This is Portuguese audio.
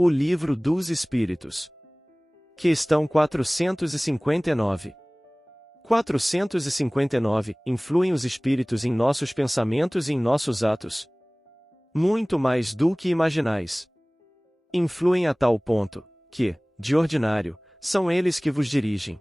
O Livro dos Espíritos. Questão 459. 459. Influem os espíritos em nossos pensamentos e em nossos atos? Muito mais do que imaginais. Influem a tal ponto, que, de ordinário, são eles que vos dirigem.